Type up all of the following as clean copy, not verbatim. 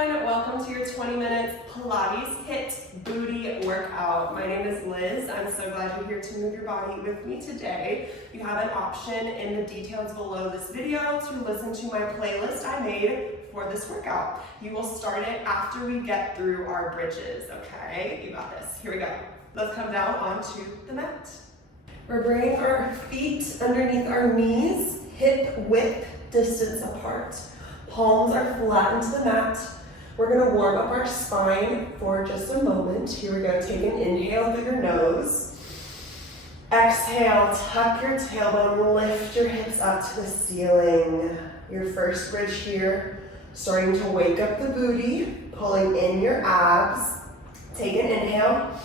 everyone, welcome to your 20 minutes Pilates HIIT booty workout. My name is Liz. I'm so glad you're here to move your body with me today. You have an option in the details below this video to listen to my playlist I made for this workout. You will start it after we get through our bridges, okay? You got this. Here we go. Let's come down onto the mat. We're bringing our feet underneath our knees, hip width distance apart. Palms are flat into the mat. We're gonna warm up our spine for just a moment. Here we go, take an inhale through your nose. Exhale, tuck your tailbone, lift your hips up to the ceiling. Your first bridge here, starting to wake up the booty, pulling in your abs. Take an inhale.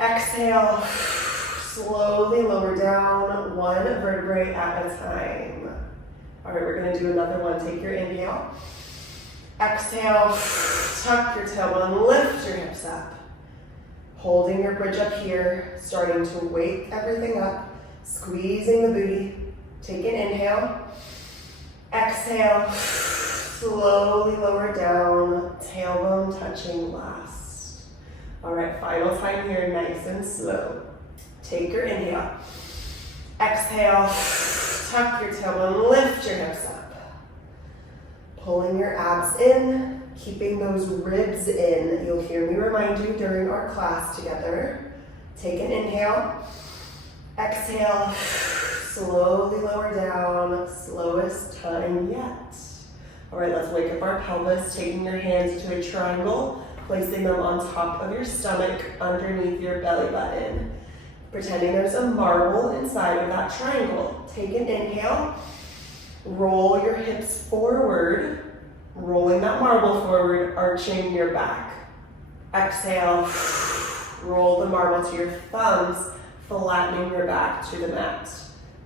Exhale, slowly lower down, one vertebrae at a time. All right, we're gonna do another one. Take your inhale. Exhale, tuck your tailbone, lift your hips up. Holding your bridge up here, starting to wake everything up, squeezing the booty. Take an inhale. Exhale, slowly lower down, tailbone touching last. All right, final time here, nice and slow. Take your inhale. Exhale, tuck your tailbone, lift your hips up. Pulling your abs in, keeping those ribs in. You'll hear me remind you during our class together. Take an inhale. Exhale, slowly lower down, slowest time yet. All right, let's wake up our pelvis, taking your hands to a triangle, placing them on top of your stomach, underneath your belly button. Pretending there's a marble inside of that triangle. Take an inhale, roll your hips forward, rolling that marble forward, arching your back. Exhale, roll the marble to your thumbs, flattening your back to the mat.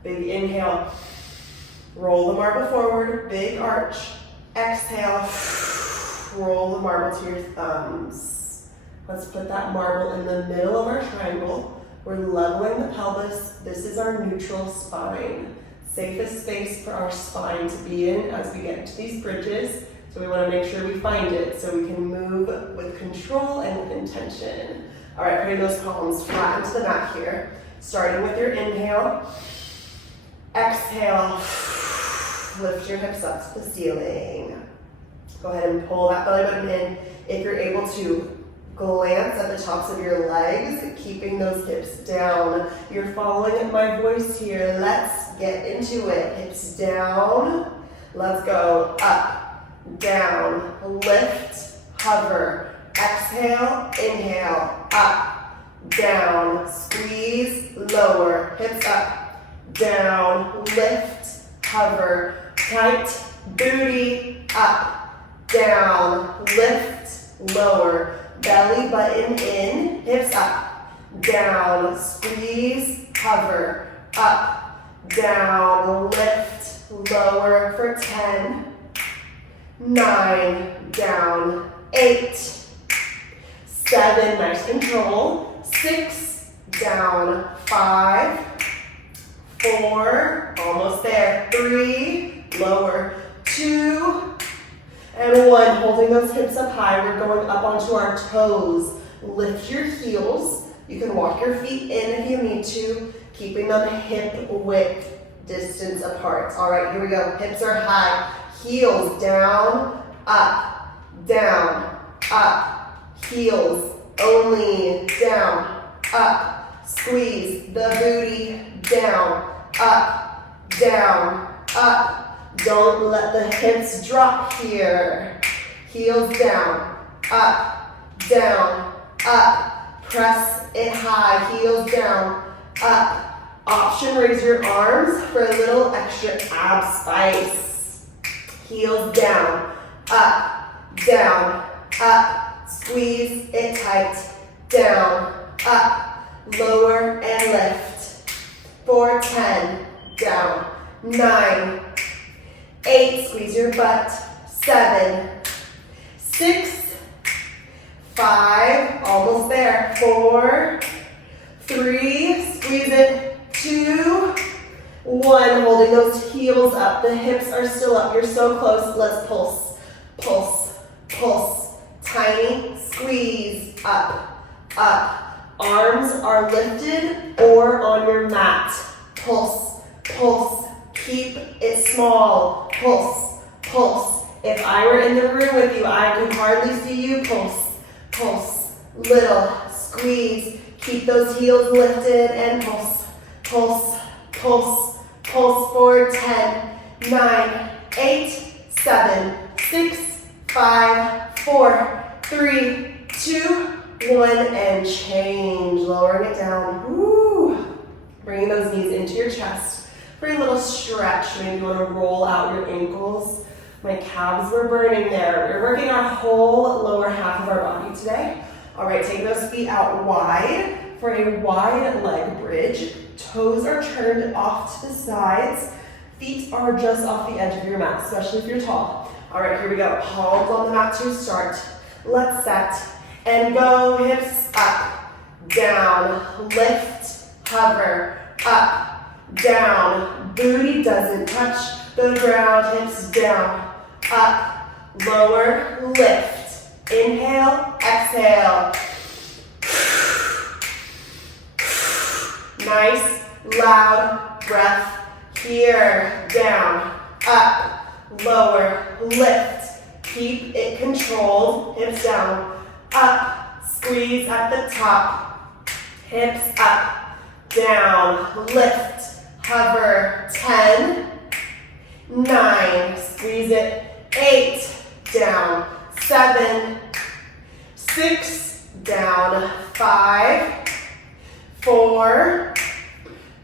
Big inhale, roll the marble forward, big arch. Exhale, roll the marble to your thumbs. Let's put that marble in the middle of our triangle. We're leveling the pelvis. This is our neutral spine. Safest space for our spine to be in as we get into these bridges. So we want to make sure we find it so we can move with control and with intention. All right, bring those palms flat into the mat here. Starting with your inhale. Exhale, lift your hips up to the ceiling. Go ahead and pull that belly button in. If you're able to, glance at the tops of your legs, keeping those hips down. You're following my voice here. Let's get into it. Hips down. Let's go up, down, lift, hover. Exhale, inhale, up, down, squeeze, lower. Hips up, down, lift, hover. Tight booty, up, down, lift, lower. Belly button in, hips up, down, squeeze, hover, up, down, lift, lower for 10, 9, down, 8, 7, nice control, 6, down, 5, 4, almost there, 3, lower, 2, and 1, holding those hips up high. We're going up onto our toes. Lift your heels. You can walk your feet in if you need to, keeping them hip width distance apart. All right, here we go. Hips are high. Heels down, up, heels only, down, up. Squeeze the booty, down, up. Don't let the hips drop here. Heels down, up. Press it high, heels down, up. Option, raise your arms for a little extra ab spice. Heels down, up. Squeeze it tight, down, up. Lower and lift. 4, 10, down, 9, 8, squeeze your butt, 7, 6, 5, almost there, 4, 3, squeeze it, 2, 1, holding those heels up, the hips are still up, you're so close, let's pulse, pulse, tiny squeeze, up, up. Arms are lifted or on your mat. Pulse, pulse, keep it small. Pulse, pulse. If I were in the room with you, I could hardly see you. Pulse, pulse, little squeeze. Keep those heels lifted and pulse, pulse, pulse, pulse for 10, 9, 8, 7, 6, 5, 4, 3, 2, 1, and change. Lowering it down. Woo. Bringing those knees into your chest for a little stretch. Maybe you want to roll out your ankles. My calves were burning there. We're working our whole lower half of our body today. All right, take those feet out wide for a wide leg bridge. Toes are turned off to the sides. Feet are just off the edge of your mat, especially if you're tall. All right, here we go. Palms on the mat to start. Let's set and go. Hips up, down, lift, hover, up, down. Booty doesn't touch the ground. Hips down, up, lower, lift. Inhale, exhale. Nice, loud breath here. Down, up, lower, lift. Keep it controlled. Hips down, up, squeeze at the top. Hips up, down, lift, hover. 10, 9, squeeze it. 8, down. 7, 6, down. 5, 4,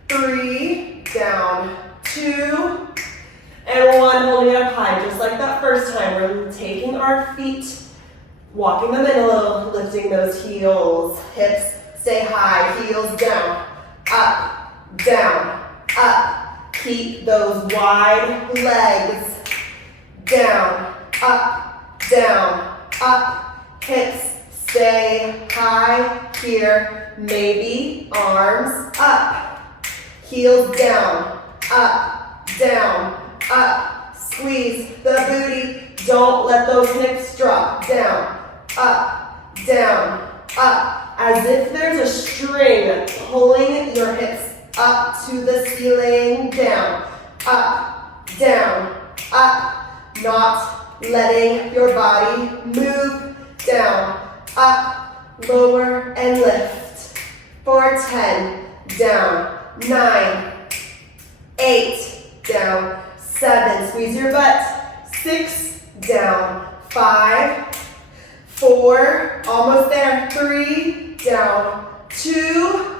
3, down. 2, and 1. Holding it up high, just like that first time. We're taking our feet, walking them in a little, lifting those heels. Hips stay high, heels down, up, down, up. Keep those wide legs. Down, up, down, up. Hips stay high here. Maybe arms up. Heels down, up, down, up. Squeeze the booty. Don't let those hips drop. Down, up, down, up. As if there's a string pulling your hips up to the ceiling. Down, up, down, up. Not letting your body move. Down, up, lower, and lift. For 10, down. 9, 8, down. 7, squeeze your butt. 6, down. 5, 4, almost there. 3, down. 2,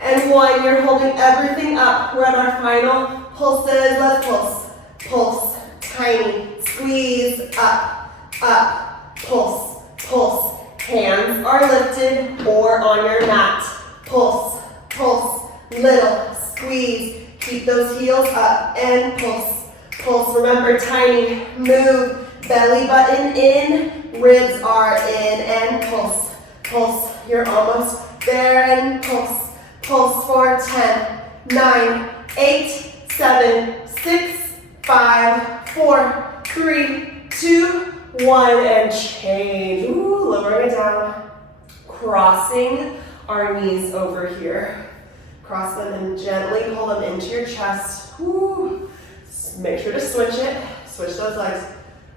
and 1. You're holding everything up. We're at our final pulses. Let's pulse, pulse, tiny, squeeze, up, up, pulse, pulse. Hands are lifted or on your mat. Pulse, pulse, little, squeeze. Keep those heels up and pulse, pulse. Remember, tiny, move, belly button in, ribs are in, and pulse, pulse. You're almost there, and pulse, pulse for 10, 9, 8, 7, 6, 5, 4, 3, 2, 1, and change. Ooh, lowering it down. Crossing our knees over here. Cross them and gently pull them into your chest. Ooh. Make sure to switch it. Switch those legs.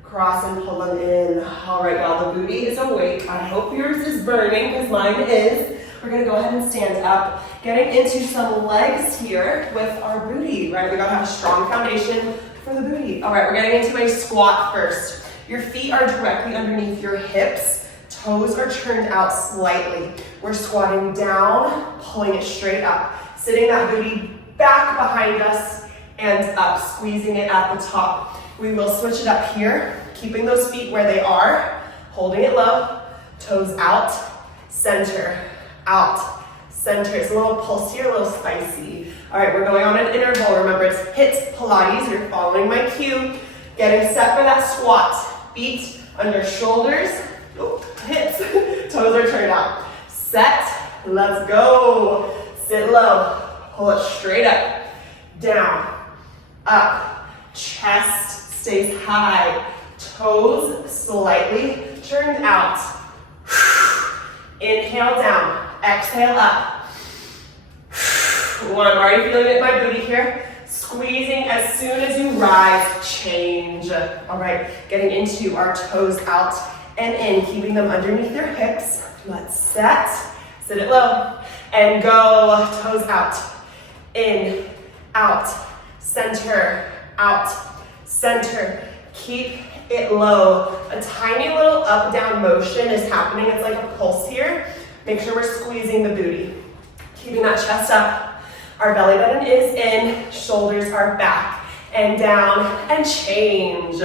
Cross and pull them in. All right, y'all, the booty is awake. I hope yours is burning, because mine is. We're gonna go ahead and stand up, getting into some legs here with our booty, right? We gotta have a strong foundation for the booty. All right, we're getting into a squat first. Your feet are directly underneath your hips. Toes are turned out slightly. We're squatting down, pulling it straight up. Sitting that booty back behind us and up, squeezing it at the top. We will switch it up here, keeping those feet where they are, holding it low, toes out, center, out, center. It's a little pulse here, a little spicy. All right, we're going on an interval. Remember, it's HIIT Pilates. You're following my cue. Getting set for that squat. Feet under shoulders, hips, toes are turned out. Set, let's go. Sit low, pull it straight up, down, up. Chest stays high, Toes slightly turned out. Inhale down, exhale up. One, I'm already feeling it in my booty here. Squeezing as soon as you rise, change. All right, getting into our toes out and in, keeping them underneath your hips. Let's set, sit it low, and go. Toes out, in, out, center, out, center. Keep it low. A tiny little up down motion is happening. It's like a pulse here. Make sure we're squeezing the booty, keeping that chest up. Our belly button is in, shoulders are back and down, and change.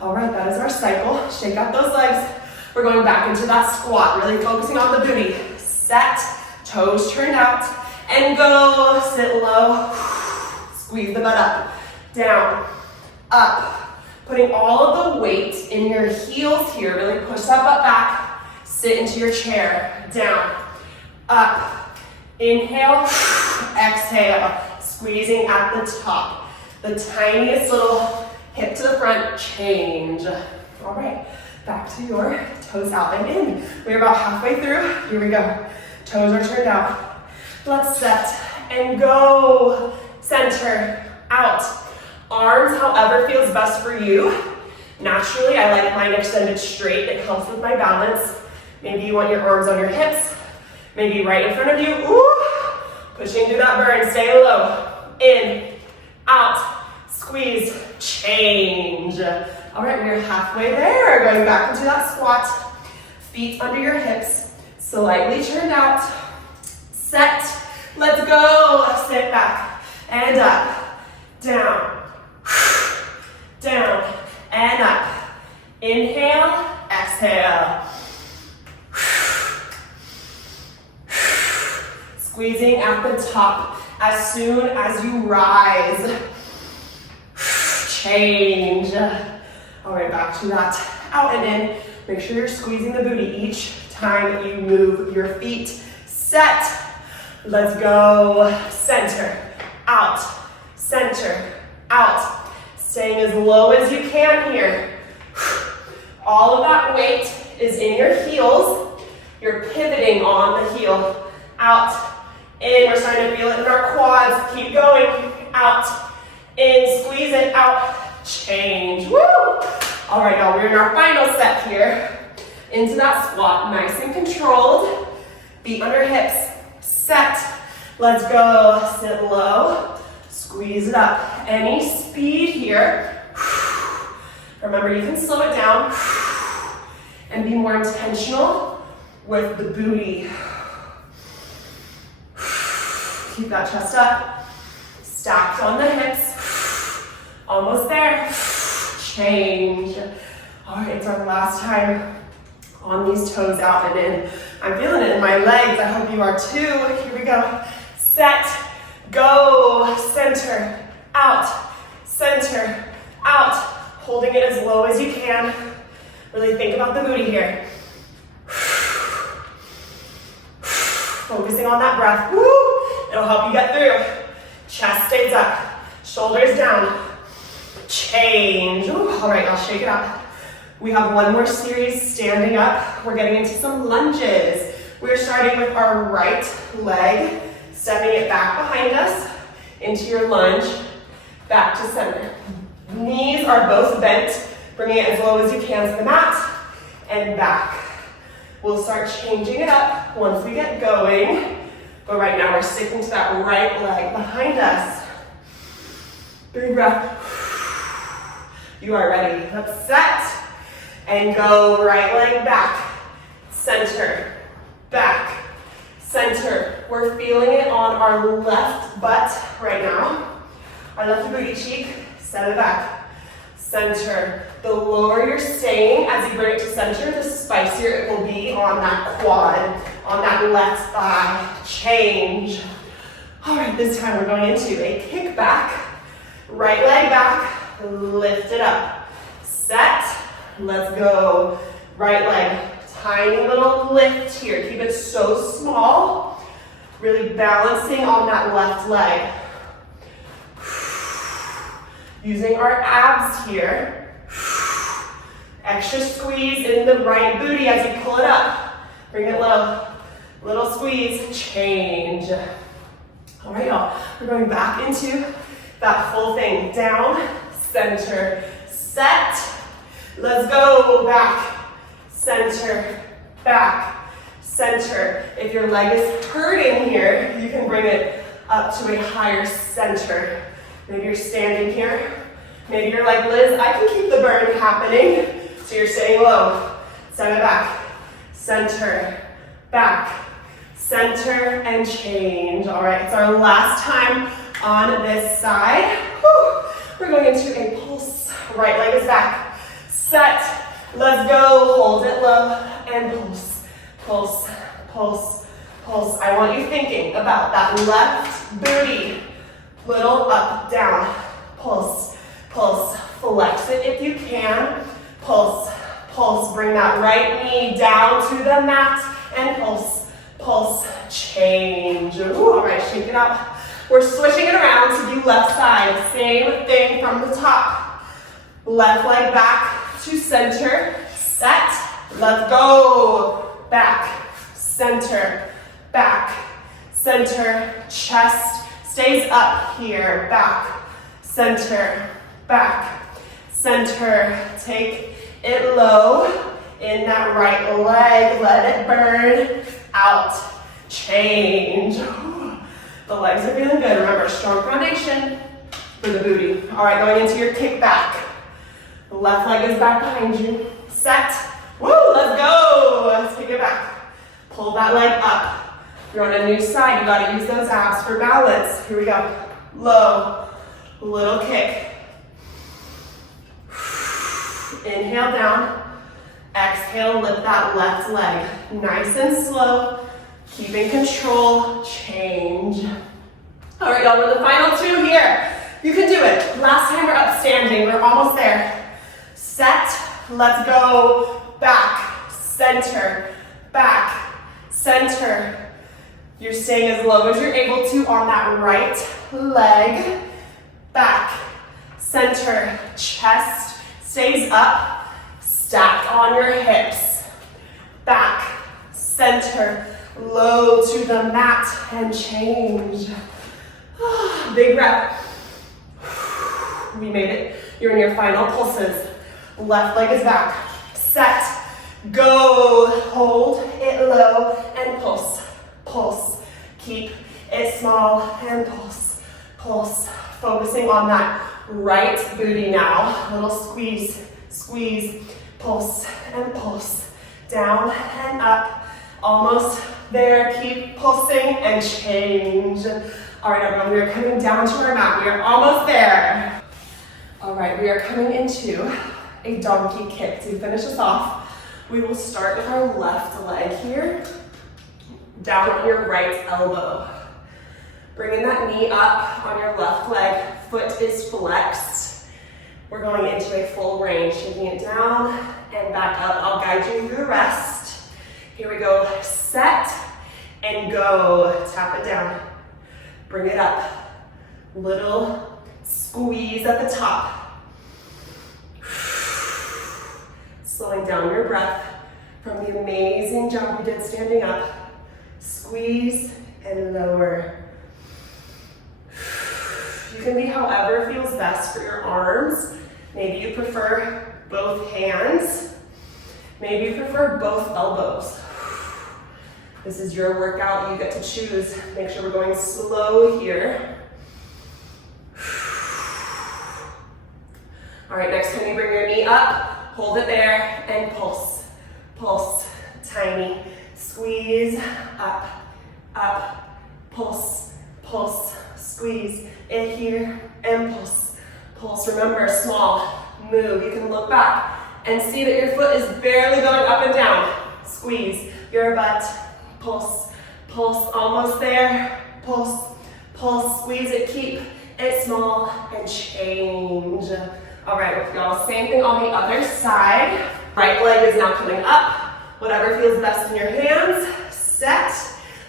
All right, that is our cycle. Shake out those legs. We're going back into that squat, really focusing on the booty. Set, toes turned out, and go. Sit low, squeeze the butt up, down, up. Putting all of the weight in your heels here. Really push that butt back. Sit into your chair. Down, up. Inhale, exhale. Squeezing at the top. The tiniest little hip to the front. Change. All right, back to your toes out and in. We're about halfway through. Here we go. Toes are turned out. Let's set and go. Center, out. Arms, however feels best for you. Naturally, I like mine extended straight. It helps with my balance. Maybe you want your arms on your hips. Maybe right in front of you. Ooh. Pushing through that burn. Stay low. In, out, squeeze, change. All right, we're halfway there. Going back into that squat. Feet under your hips. Slightly turned out. Set. Let's go. Sit back and up. Down. Down and up. Inhale, exhale. Squeezing at the top as soon as you rise. Change. All right, back to that. Out and in. Make sure you're squeezing the booty each time you move your feet. Set. Let's go. Center, out, center, out. Staying as low as you can here. All of that weight is in your heels. You're pivoting on the heel. Out, in. We're starting to feel it in our quads. Keep going. Out, in. Squeeze it out. Change. Woo! All right, y'all. We're in our final set here. Into that squat. Nice and controlled. Feet under hips. Set. Let's go. Sit low. Squeeze it up. Any speed here. Remember, you can slow it down and be more intentional with the booty. Keep that chest up. Stacked on the hips. Almost there. Change. All right, it's our last time on these toes out and in. I'm feeling it in my legs. I hope you are too. Here we go. Set. Go. Center, out, center, out. Holding it as low as you can. Really think about the booty here. Focusing on that breath. Woo! It'll help you get through. Chest stays up, shoulders down. Change. Ooh, all right, I'll shake it up. We have one more series standing up. We're getting into some lunges. We're starting with our right leg, stepping it back behind us into your lunge, back to center. Knees are both bent, bringing it as low as you can to the mat, and back. We'll start changing it up once we get going, but right now we're sticking to that right leg behind us. Big breath. You are ready. Let's set and go. Right leg back, center, back, center. We're feeling it on our left butt right now. Our left booty cheek, set it back, center. The lower you're staying as you bring it to center, the spicier it will be on that quad, on that left thigh. Change. All right, this time we're going into a kick back. Right leg back, lift it up. Set, let's go. Right leg, tiny little lift here. Keep it so small. Really balancing on that left leg. Using our abs here Extra squeeze in the right booty as you pull it up. Bring it low. Little squeeze, change. All right, y'all. We're going back into that full thing. Down, center, set. Let's go. Back, center, back, center. If your leg is hurting here, you can bring it up to a higher center. Maybe you're standing here. Maybe you're like, Liz, I can keep the burn happening. So you're staying low. Send it back. Center, back, center, and change. All right, it's our last time on this side. Whew. We're going into a pulse. Right leg is back. Set. Let's go. Hold it low and pulse. Pulse, pulse, pulse. I want you thinking about that left booty. Little up, down. Pulse, pulse. Flex it if you can. Pulse, pulse. Bring that right knee down to the mat and pulse, pulse, change. Ooh, all right, shake it out. We're switching it around to do left side. Same thing from the top. Left leg back to center. Set. Let's go. Back, center, back, center. Chest stays up here. Back, center, back, center. Take it low in that right leg. Let it burn out. Change. The legs are feeling good. Remember, strong foundation for the booty. All right, going into your kick back. The left leg is back behind you. Set. Woo, let's go. Let's kick it back. Pull that leg up. If you're on a new side, you gotta use those abs for balance. Here we go. Low, little kick. Inhale down. Exhale, lift that left leg. Nice and slow. Keep in control. Change. All right, y'all, we're the final two here. You can do it. Last time we're up standing. We're almost there. Set. Let's go. Back. Center. Back. Center. You're staying as low as you're able to on that right leg. Back. Center. Chest stays up. Stacked on your hips. Back. Center. Low to the mat and change. Big breath. We made it. You're in your final pulses. Left leg is back. Set. Go. Hold it low and pulse. Pulse. Keep it small and pulse. Pulse. Focusing on that right booty now. Little squeeze. Squeeze. Pulse and pulse. Down and up. Almost there. Keep pulsing and change. All right, everyone, we are coming down to our mat. We are almost there. All right, we are coming into a donkey kick. To finish us off, we will start with our left leg here. Down on your right elbow. Bringing that knee up on your left leg. Foot is flexed. We're going into a full range. Taking it down and back up. I'll guide you through the rest. Here we go. Set and go. Tap it down. Bring it up. Little squeeze at the top. Slowing down your breath from the amazing job you did standing up. Squeeze and lower. You can be however feels best for your arms. Maybe you prefer both hands. Maybe you prefer both elbows. This is your workout, you get to choose. Make sure we're going slow here. All right, next time you bring your knee up, hold it there and pulse. Pulse, tiny, squeeze, up, up, pulse, pulse, squeeze, it here, and pulse. Pulse, remember, small, move. You can look back and see that your foot is barely going up and down. Squeeze your butt. Pulse, pulse, almost there. Pulse, pulse, squeeze it, keep it small, and change. All right, y'all, same thing on the other side. Right leg is now coming up. Whatever feels best in your hands. Set.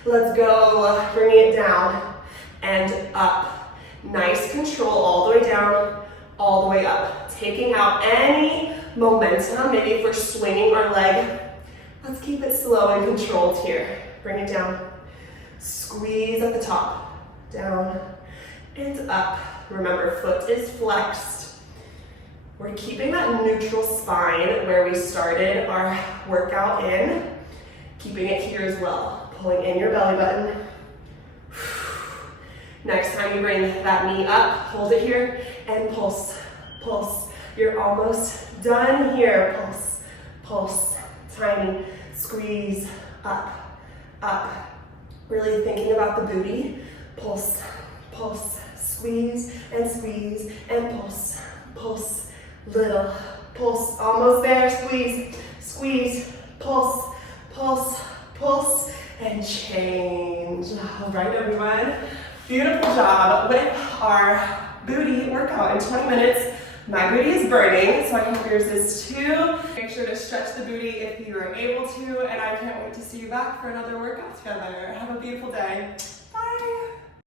Let's go. Bringing it down and up. Nice control all the way down, all the way up. Taking out any momentum. Maybe if we're swinging our leg, let's keep it slow and controlled here. Bring it down. Squeeze at the top. Down and up. Remember, foot is flexed. We're keeping that neutral spine where we started our workout in. Keeping it here as well. Pulling in your belly button. Next time you bring that knee up, hold it here and pulse, pulse. You're almost done here. Pulse, pulse, tiny squeeze, up, up. Really thinking about the booty. Pulse, pulse, squeeze and pulse, pulse, little, pulse, almost there, squeeze, squeeze, pulse, pulse, pulse, and change. All right, everyone. Beautiful job with our booty workout in 20 minutes. My booty is burning, so I hope yours is too. Make sure to stretch the booty if you are able to, and I can't wait to see you back for another workout together. Have a beautiful day.